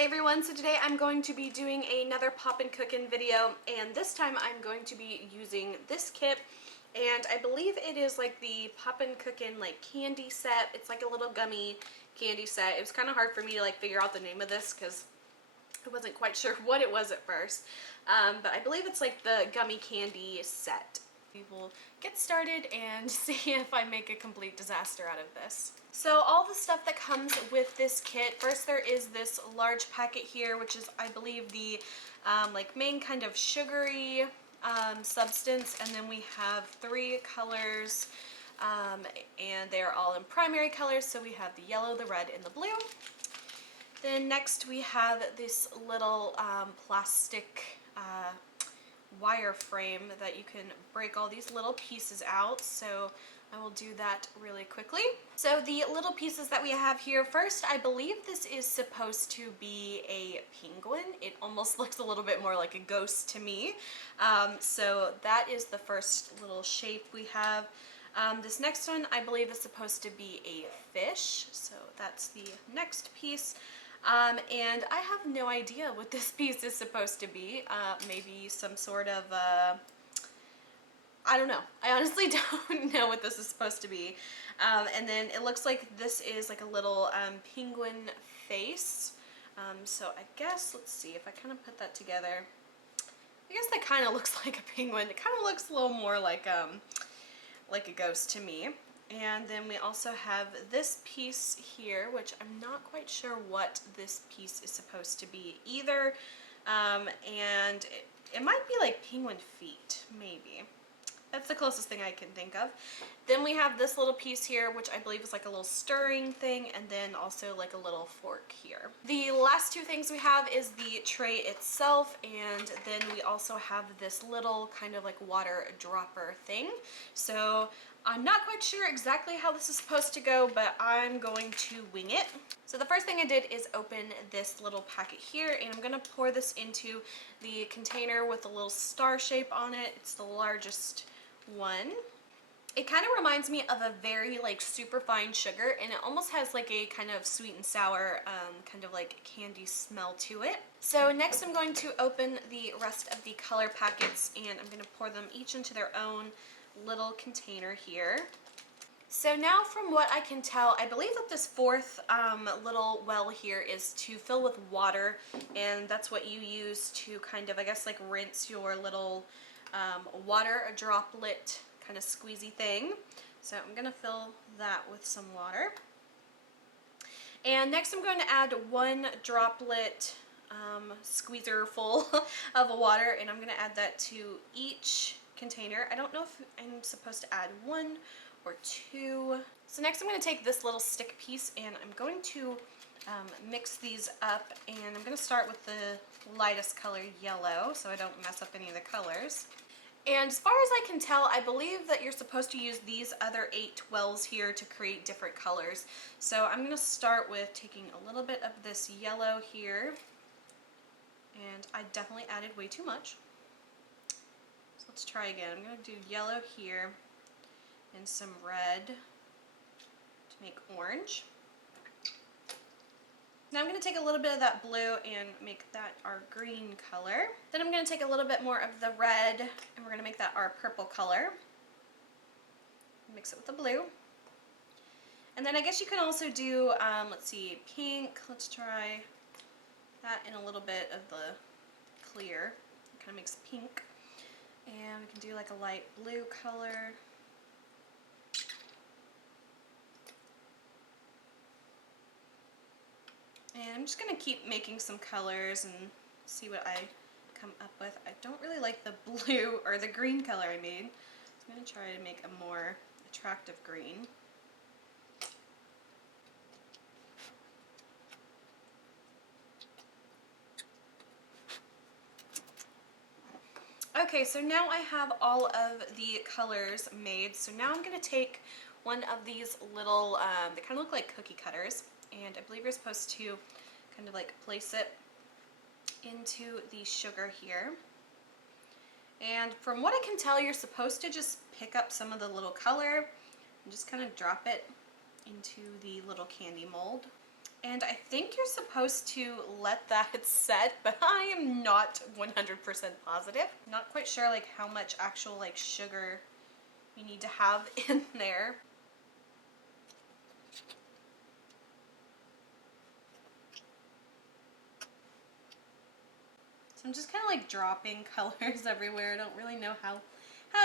Hey everyone, so today I'm going to be doing another Popin Cookin video, and this time I'm going to be using this kit, and I believe it is like the Popin Cookin like candy set. It's like a little gummy candy set. It was kind of hard for me to like figure out the name of this because I wasn't quite sure what it was at first, but I believe it's like the gummy candy set. We will get started and see if I make a complete disaster out of this. So all the stuff that comes with this kit, first there is this large packet here, which is I believe the like main kind of sugary substance, and then we have 3 colors, and they're all in primary colors, so we have the yellow, the red, and the blue. Then next we have this little plastic wire frame that you can break all these little pieces out, so I will do that really quickly. So the little pieces that we have here, first I believe this is supposed to be a penguin. It almost looks a little bit more like a ghost to me. So that is the first little shape we have. This next one I believe is supposed to be a fish, so that's the next piece. And I have no idea what this piece is supposed to be. Maybe some sort of, I don't know. I honestly don't know what this is supposed to be. And then it looks like this is like a little penguin face. So I guess, let's see if I kind of put that together. I guess that kind of looks like a penguin. It kind of looks a little more like a ghost to me. And then we also have this piece here, which I'm not quite sure what this piece is supposed to be either. And it might be like penguin feet, maybe. That's the closest thing I can think of. Then we have this little piece here, which I believe is like a little stirring thing, and then also like a little fork here. The last 2 things we have is the tray itself, and then we also have this little kind of like water dropper thing. So I'm not quite sure exactly how this is supposed to go, but I'm going to wing it. So the first thing I did is open this little packet here, and I'm gonna pour this into the container with a little star shape on it. It's the largest one. It kind of reminds me of a very like super fine sugar, and it almost has like a kind of sweet and sour kind of like candy smell to it. So next I'm going to open the rest of the color packets, and I'm going to pour them each into their own little container here. So now from what I can tell, I believe that this 4th little well here is to fill with water, and that's what you use to kind of, I guess, like rinse your little water droplet kind of squeezy thing. So I'm going to fill that with some water. And next I'm going to add 1 droplet squeezer full of water, and I'm going to add that to each container. I don't know if I'm supposed to add 1 or 2. So next I'm going to take this little stick piece, and I'm going to mix these up, and I'm going to start with the lightest color, yellow, so I don't mess up any of the colors. And as far as I can tell, I believe that you're supposed to use these other 8 wells here to create different colors. So I'm going to start with taking a little bit of this yellow here, and I definitely added way too much. So let's try again. I'm going to do yellow here and some red to make orange. Now I'm going to take a little bit of that blue and make that our green color. Then I'm going to take a little bit more of the red, and we're going to make that our purple color. Mix it with the blue. And then I guess you can also do, let's see, pink. Let's try that in a little bit of the clear. It kind of makes pink. And we can do like a light blue color. And I'm just going to keep making some colors and see what I come up with. I don't really like the blue or the green color I made. So I'm going to try to make a more attractive green. Okay, so now I have all of the colors made. So now I'm going to take one of these little, they kind of look like cookie cutters, and I believe you're supposed to kind of like place it into the sugar here. And from what I can tell, you're supposed to just pick up some of the little color and just kind of drop it into the little candy mold. And I think you're supposed to let that set, but I am not 100% positive. Not quite sure like how much actual like sugar you need to have in there. So I'm just kind of like dropping colors everywhere. I don't really know how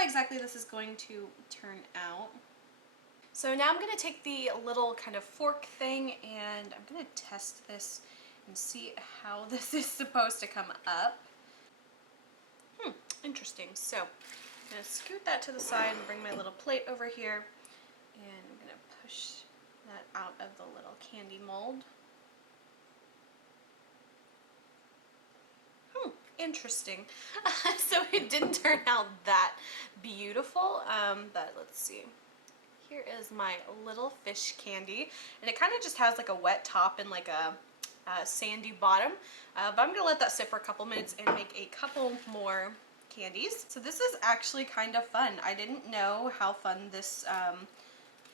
exactly this is going to turn out. So now I'm going to take the little kind of fork thing and I'm going to test this and see how this is supposed to come up. Interesting. So I'm going to scoot that to the side and bring my little plate over here, and I'm going to push that out of the little candy mold. Interesting. So it didn't turn out that beautiful, but let's see. Here is my little fish candy, and it kind of just has like a wet top and like a sandy bottom, but I'm gonna let that sit for a couple minutes and make a couple more candies. So this is actually kind of fun. I didn't know how fun this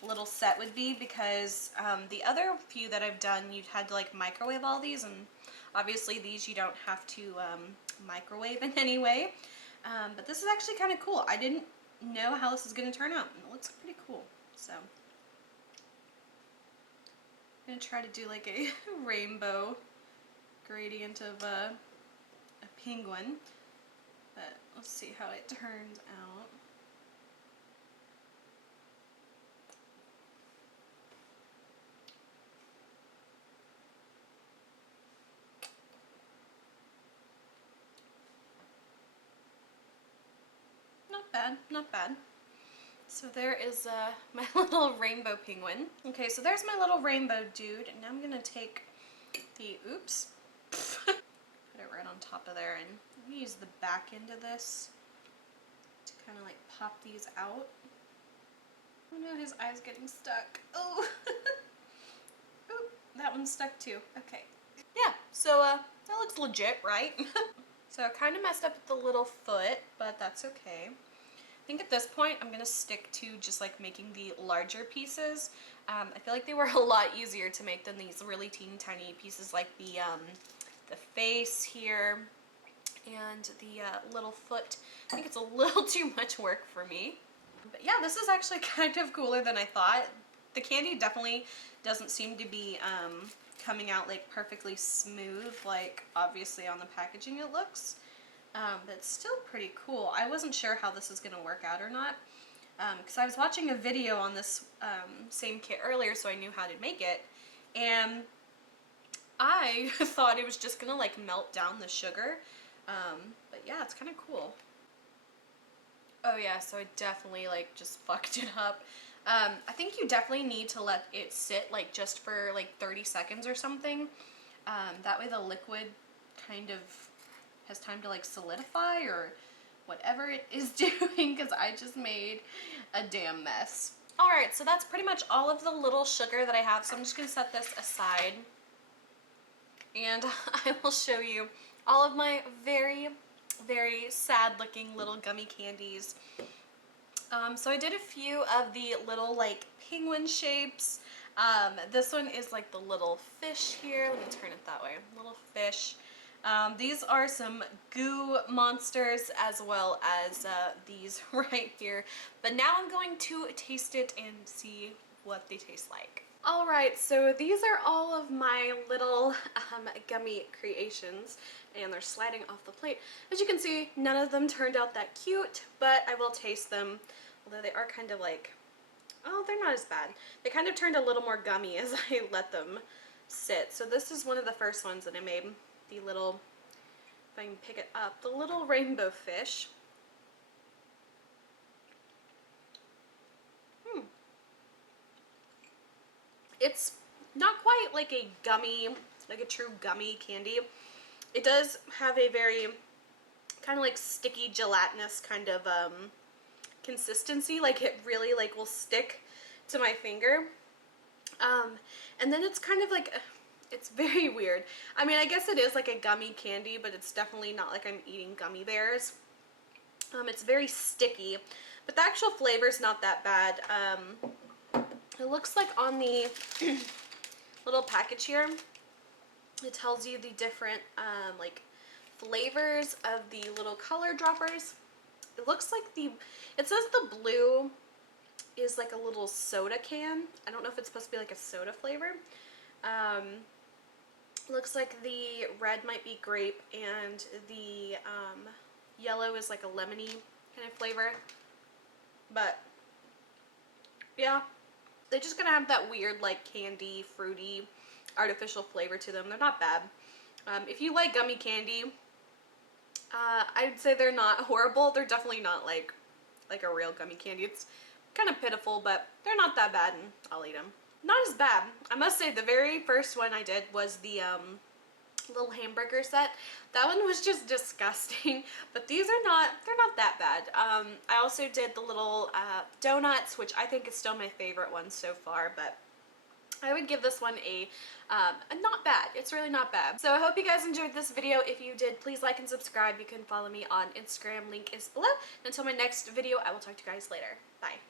little set would be, because the other few that I've done, you'd had to like microwave all these, and obviously these you don't have to microwave in any way, but this is actually kind of cool. I didn't know how this is going to turn out, and it looks pretty cool. So I'm going to try to do like a rainbow gradient of a penguin, but let's see how it turns out. Not bad, not bad. So there is my little rainbow penguin. Okay, so there's my little rainbow dude, and now I'm gonna take the, oops, put it right on top of there, and I'm gonna use the back end of this to kind of like pop these out. Oh no, his eye's getting stuck. Oh, oop, that one's stuck too. Okay. Yeah, so that looks legit, right? So I kind of messed up with the little foot, but that's okay. I think at this point I'm going to stick to just like making the larger pieces. I feel like they were a lot easier to make than these really teeny tiny pieces, like the face here and the little foot. I think it's a little too much work for me. But yeah, this is actually kind of cooler than I thought. The candy definitely doesn't seem to be coming out like perfectly smooth, like obviously on the packaging it looks, but it's still pretty cool. I wasn't sure how this is going to work out or not, because I was watching a video on this same kit earlier, so I knew how to make it, and I thought it was just going to like melt down the sugar, but yeah, it's kind of cool. Oh yeah, so I definitely like just fucked it up. I think you definitely need to let it sit like just for like 30 seconds or something. That way the liquid kind of has time to like solidify or whatever it is doing, because I just made a damn mess. Alright, so that's pretty much all of the little sugar that I have, so I'm just going to set this aside. And I will show you all of my very, very sad looking little gummy candies. So I did a few of the little like penguin shapes. This one is like the little fish here. Let me turn it that way. Little fish. These are some goo monsters, as well as these right here. But now I'm going to taste it and see what they taste like. Alright, so these are all of my little gummy creations, and they're sliding off the plate. As you can see, none of them turned out that cute, but I will taste them, although they are kind of like, oh, they're not as bad. They kind of turned a little more gummy as I let them sit. So this is one of the first ones that I made, the little, if I can pick it up, the little rainbow fish. It's not quite like a gummy, like a true gummy candy. It does have a very kind of like sticky, gelatinous kind of consistency. Like it really like will stick to my finger. And then it's kind of like, it's very weird. I mean, I guess it is like a gummy candy, but it's definitely not like I'm eating gummy bears. It's very sticky, but the actual flavor is not that bad. It looks like on the little package here, it tells you the different like flavors of the little color droppers. It looks like it says the blue is like a little soda can. I don't know if it's supposed to be like a soda flavor. Looks like the red might be grape, and the yellow is like a lemony kind of flavor. But yeah, they're just gonna have that weird like candy, fruity, artificial flavor to them. They're not bad. If you like gummy candy, I'd say they're not horrible. They're definitely not like a real gummy candy. It's kind of pitiful, but they're not that bad, and I'll eat them. Not as bad. I must say the very first one I did was the little hamburger set. That one was just disgusting, but they're not that bad. I also did the little donuts, which I think is still my favorite one so far, but I would give this one a not bad. It's really not bad. So I hope you guys enjoyed this video. If you did, please like and subscribe. You can follow me on Instagram. Link is below. Until my next video, I will talk to you guys later. Bye.